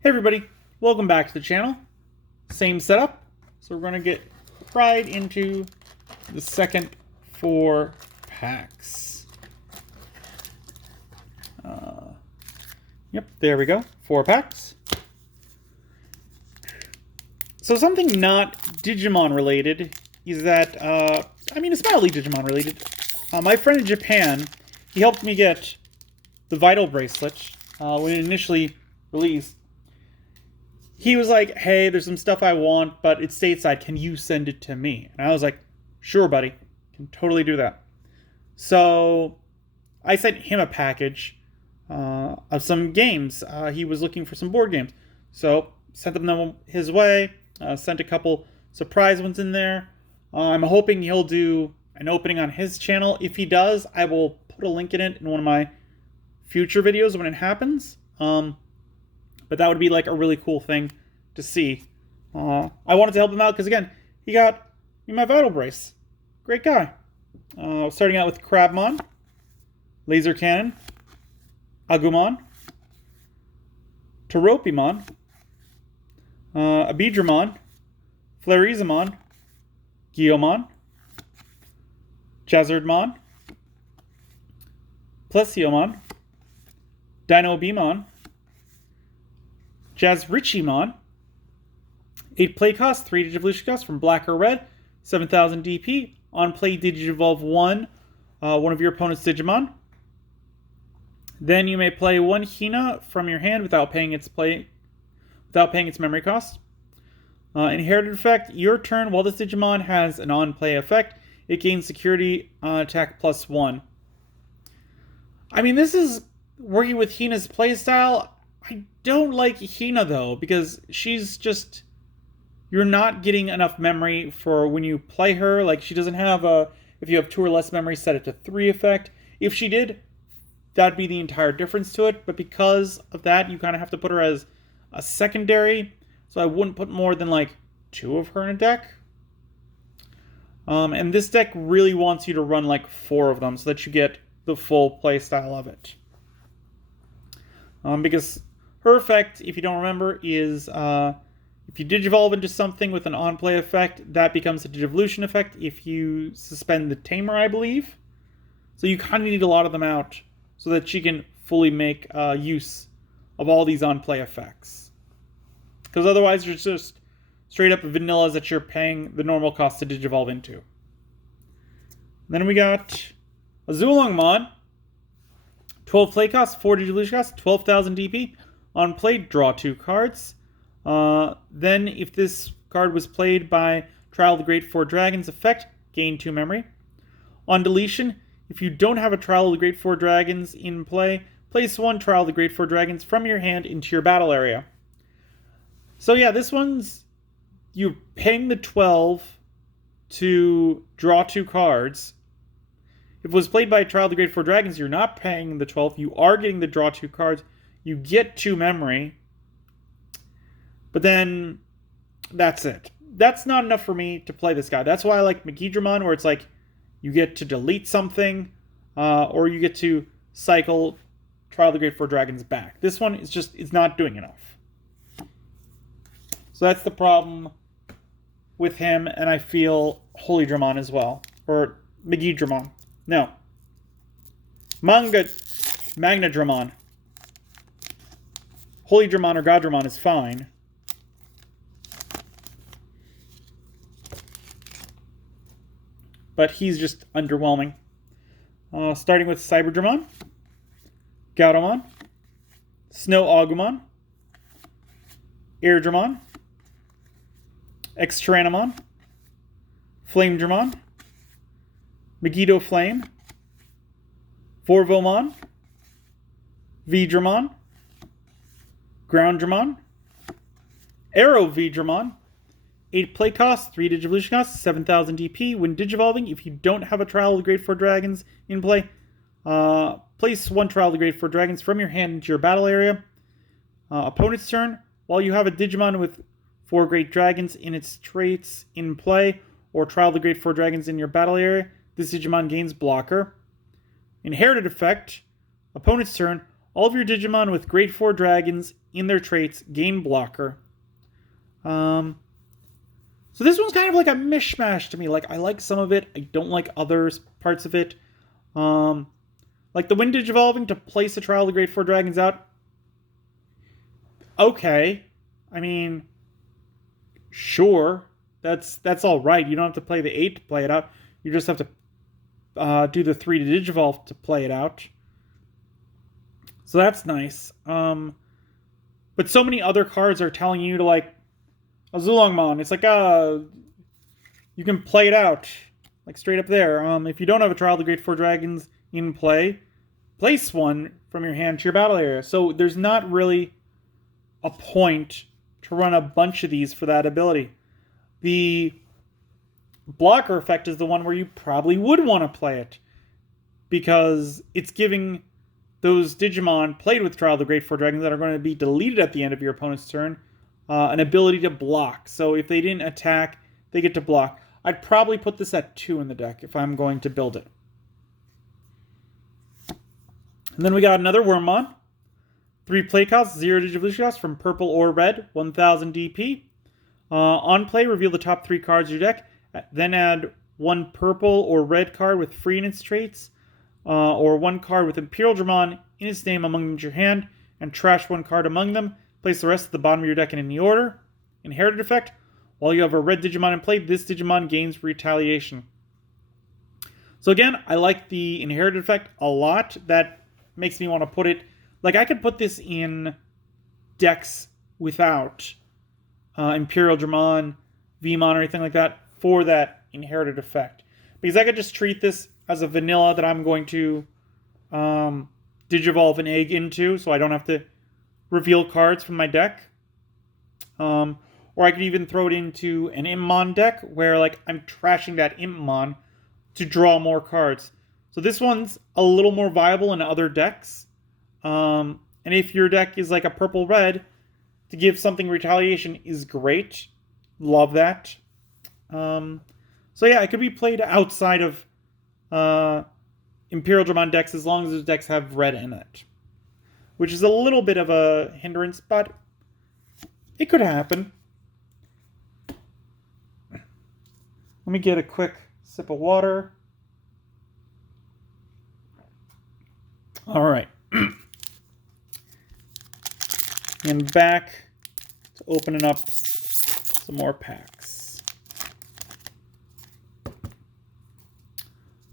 Hey everybody, welcome back to the channel. Same setup. So we're going to get right into the second 4 packs. Yep, there we go. 4 packs. So something not Digimon related is that, it's mildly Digimon related. My friend in Japan, he helped me get the Vital Bracelet when it initially released. He was like, hey, there's some stuff I want, but it's stateside. Can you send it to me? And I was like, sure, buddy. Can totally do that. So I sent him a package of some games. He was looking for some board games. So sent them his way. Sent a couple surprise ones in there. I'm hoping he'll do an opening on his channel. If he does, I will put a link in it in one of my future videos when it happens. But that would be like a really cool thing to see. I wanted to help him out because, again, he got me my Vital Brace. Great guy. Starting out with Crabmon, Laser Cannon, Agumon, Toropimon, Abidramon, Flarizamon, Guiomon, Jazzardmon, Plesiomon, Dinobimon, Jazzrichimon, 8 play cost, 3 Digivolution cost from Black or Red, 7,000 DP. On play, Digivolve 1 of your opponent's Digimon. Then you may play 1 Hina from your hand without paying its memory cost. Inherited effect, your turn, while this Digimon has an on-play effect, it gains security attack +1. I mean, this is working with Hina's playstyle. I don't like Hina, though, because she's just... You're not getting enough memory for when you play her. Like, she doesn't have a... If you have 2 or less memory, set it to 3 effect. If she did, that'd be the entire difference to it. But because of that, you kind of have to put her as a secondary. So I wouldn't put more than, like, 2 of her in a deck. And this deck really wants you to run, like, 4 of them so that you get the full play style of it. Because... her effect, if you don't remember, is if you Digivolve into something with an on-play effect, that becomes a Digivolution effect if you suspend the Tamer, I believe. So you kind of need a lot of them out so that she can fully make use of all these on-play effects. Because otherwise, you're just straight up vanillas that you're paying the normal cost to Digivolve into. Then we got a Zulongmon. 12 play cost, 4 Digivolution cost, 12,000 DP. On play, draw 2 cards. Then, if this card was played by Trial of the Great Four Dragons effect, gain 2 memory. On deletion, if you don't have a Trial of the Great Four Dragons in play, place 1 Trial of the Great Four Dragons from your hand into your battle area. So yeah, this one's... You're paying the 12 to draw 2 cards. If it was played by Trial of the Great Four Dragons, you're not paying the 12. You are getting the draw 2 cards. You get 2 memory, but then that's it. That's not enough for me to play this guy. That's why I like Megidramon, where it's like you get to delete something, or you get to cycle Trial of the Great Four Dragons back. This one is just it's not doing enough. So that's the problem with him, and I feel Holy Dramon as well, or Megidramon. No, Magnadramon. Holy Dramon or Goddramon is fine. But he's just underwhelming. Starting with Cyberdramon, Gaudomon, Snow Agumon, Airdramon, Extranamon, Flamedramon, Megiddo Flame, Vorvomon, Vidramon, Grounddramon, Arrow Vidramon, 8 play cost, 3 Digivolution cost, 7,000 DP. When Digivolving, if you don't have a Trial of the Great Four Dragons in play, place 1 Trial of the Great Four Dragons from your hand into your battle area. Opponent's turn, while you have a Digimon with 4 Great Dragons in its traits in play, or Trial of the Great Four Dragons in your battle area, this Digimon gains blocker. Inherited effect, opponent's turn, All of your Digimon with grade 4 dragons in their traits gain blocker. So this one's kind of like a mishmash to me. Like, I like some of it. I don't like other parts of it. Like the Wind Digivolving to place a Trial of the Grade 4 Dragons out. Okay. I mean, sure. That's all right. You don't have to play the 8 to play it out. You just have to do the 3 to Digivolve to play it out. So that's nice. But so many other cards are telling you to, like, a Zulongmon. It's like, you can play it out. Like, straight up there. If you don't have a Trial of the Great Four Dragons in play, place one from your hand to your battle area. So there's not really a point to run a bunch of these for that ability. The blocker effect is the one where you probably would want to play it, because it's giving those Digimon played with Trial of the Great Four Dragons that are going to be deleted at the end of your opponent's turn an ability to block. So if they didn't attack, they get to block. I'd probably put this at 2 in the deck if I'm going to build it. And then we got another Wormmon. 3 play costs, 0 Digivolution costs from purple or red, 1000 DP. On play, reveal the top 3 cards of your deck. Then add 1 purple or red card with free in its traits, or 1 card with Imperial Dramon in its name among them in your hand, and trash 1 card among them. Place the rest at the bottom of your deck in any order. Inherited effect. While you have a red Digimon in play, this Digimon gains retaliation. So again, I like the inherited effect a lot. That makes me want to put it... Like, I could put this in decks without Imperial Dramon, Vmon, or anything like that for that inherited effect. Because I could just treat this as a vanilla that I'm going to Digivolve an egg into, so I don't have to reveal cards from my deck. Or I could even throw it into an Impmon deck where, like, I'm trashing that Impmon to draw more cards. So this one's a little more viable in other decks. And if your deck is like a purple-red, to give something retaliation is great. Love that. So yeah, it could be played outside of Imperial Dramon decks as long as those decks have red in it. Which is a little bit of a hindrance, but it could happen. Let me get a quick sip of water. All right. And back to opening up some more packs.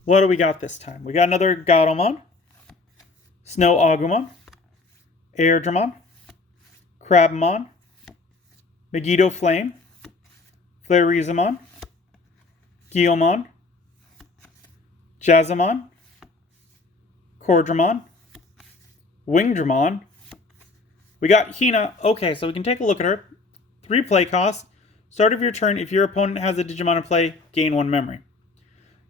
What do we got this time? We got another Gatomon, Snow Agumon, Air Dramon, Crabmon, Megiddo Flame, Flareezamon, Guilmon, Jazzamon, Cordramon, Wingdramon. We got Hina. Okay, so we can take a look at her. 3 play costs. Start of your turn, if your opponent has a Digimon in play, gain 1 memory.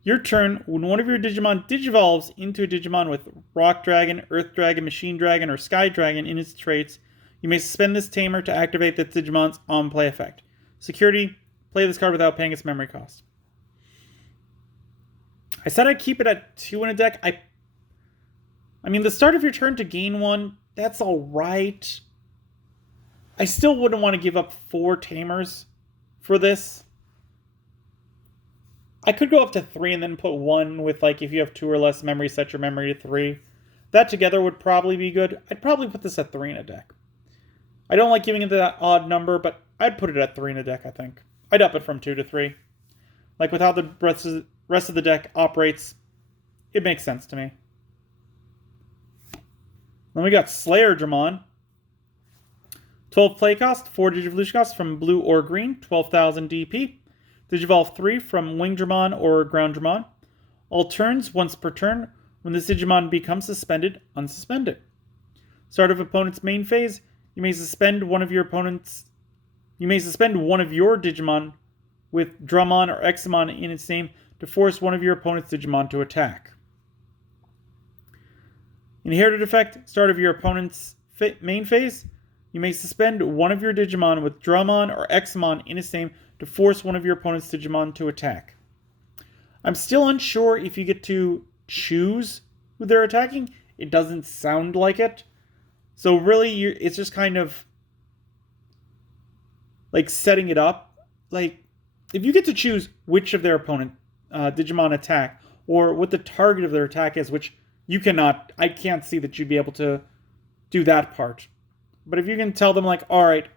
Your turn, when one of your Digimon digivolves into a Digimon with Rock Dragon, Earth Dragon, Machine Dragon, or Sky Dragon in its traits, you may suspend this tamer to activate that Digimon's on-play effect. Security, play this card without paying its memory cost. I said I'd keep it at 2 in a deck. I mean, the start of your turn to gain 1, that's alright. I still wouldn't want to give up 4 tamers for this. I could go up to 3 and then put 1 with, like, if you have 2 or less memory, set your memory to 3. That together would probably be good. I'd probably put this at 3 in a deck. I don't like giving it that odd number, but I'd put it at 3 in a deck, I think. I'd up it from 2 to 3. Like, with how the rest of the deck operates, it makes sense to me. Then we got Slayer Dramon. 12 play cost, 4 Digivolution cost from blue or green, 12,000 DP. Digivolve 3 from Wing Dramon or Ground Dramon. All turns, once per turn, when this Digimon becomes suspended, unsuspend it. Start of opponent's main phase, you may suspend one of your Digimon with Dramon or Examon in its name to force one of your opponent's Digimon to attack. Inherited effect, start of your opponent's main phase, you may suspend one of your Digimon with Dramon or Examon in its name to force one of your opponent's Digimon to attack. I'm still unsure if you get to choose who they're attacking. It doesn't sound like it. So really, it's just kind of like setting it up. Like, if you get to choose which of their opponent Digimon attack, or what the target of their attack is, which you cannot, I can't see that you'd be able to do that part. But if you can tell them, like, all right,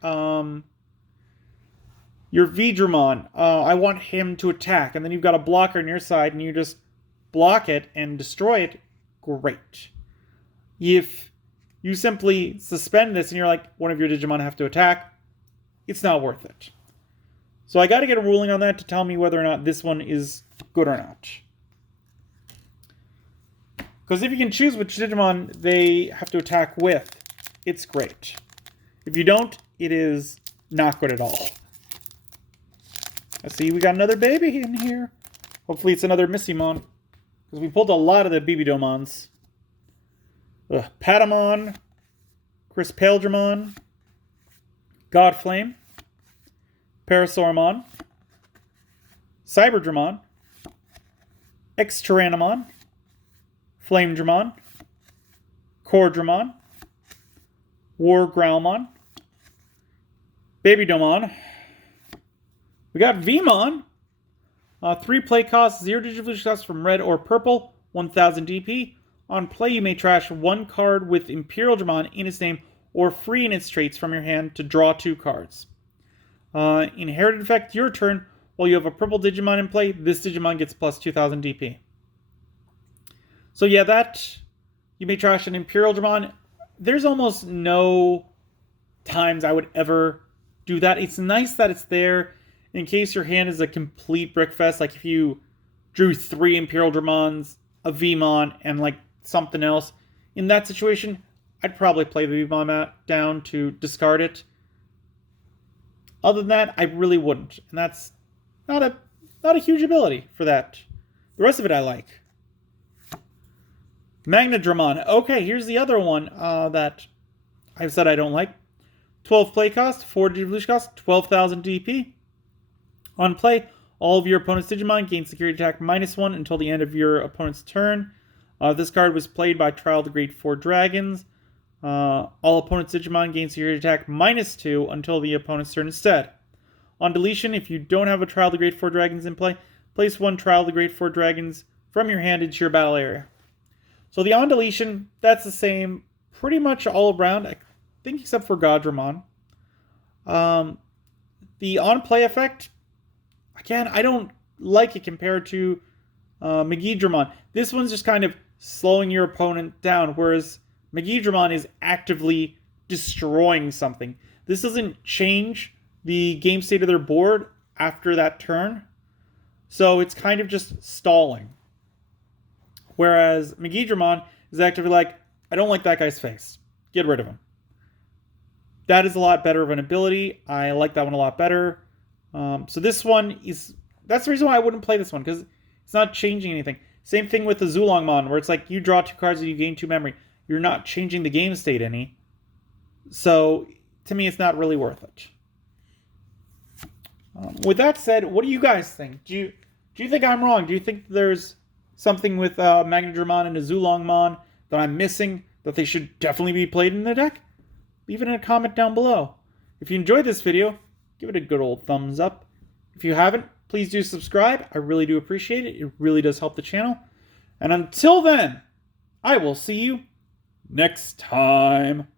your Vidramon, I want him to attack, and then you've got a blocker on your side, and you just block it and destroy it, great. If you simply suspend this and you're like, one of your Digimon have to attack, it's not worth it. So I got to get a ruling on that to tell me whether or not this one is good or not. Because if you can choose which Digimon they have to attack with, it's great. If you don't, it is not good at all. I see we got another baby in here. Hopefully it's another Missymon. Because we pulled a lot of the Bibidomons. Patamon, Crispaldramon, Godflame, Parasaurmon, Cyberdramon, Extyrannomon, Flamedramon, Cordramon, Wargrowlmon, Babydomon. We got Vmon. 3 play costs, 0 Digivolution costs from red or purple, 1000 DP. On play, you may trash 1 card with Imperial Dramon in its name or free in its traits from your hand to draw 2 cards. Inherited effect, your turn. While you have a purple Digimon in play, this Digimon gets plus 2000 DP. So yeah, that, you may trash an Imperial Dramon. There's almost no times I would ever do that. It's nice that it's there in case your hand is a complete brickfest. Like if you drew 3 Imperial Dramons, a Vmon, and like something else. In that situation, I'd probably play the Vmon down to discard it. Other than that, I really wouldn't. And that's not a huge ability for that. The rest of it I like. Magnadramon. Okay, here's the other one that I've said I don't like. 12 play cost, 4 Digivolution cost, 12,000 DP. On play, all of your opponent's Digimon gain security attack -1 until the end of your opponent's turn. This card was played by Trial of the Great Four Dragons. All opponent's Digimon gain security attack -2 until the opponent's turn instead. On deletion, if you don't have a Trial of the Great Four Dragons in play, place 1 Trial of the Great Four Dragons from your hand into your battle area. So the on deletion, that's the same pretty much all around, I think except for Godramon. The on play effect, again, I don't like it compared to Megidramon. This one's just kind of slowing your opponent down, whereas Megidramon is actively destroying something. This doesn't change the game state of their board after that turn, so it's kind of just stalling. Whereas Megidramon is actively like, I don't like that guy's face. Get rid of him. That is a lot better of an ability. I like that one a lot better. So this one is, that's the reason why I wouldn't play this one, because it's not changing anything. Same thing with the Zulongmon, where it's like you draw 2 cards and you gain 2 memory. You're not changing the game state any. So to me, it's not really worth it. With that said, what do you guys think? Do you think I'm wrong? Do you think there's something with Magnadramon and a Zulongmon that I'm missing that they should definitely be played in the deck? Leave it in a comment down below. If you enjoyed this video, give it a good old thumbs up. If you haven't, please do subscribe. I really do appreciate it. It really does help the channel. And until then, I will see you next time.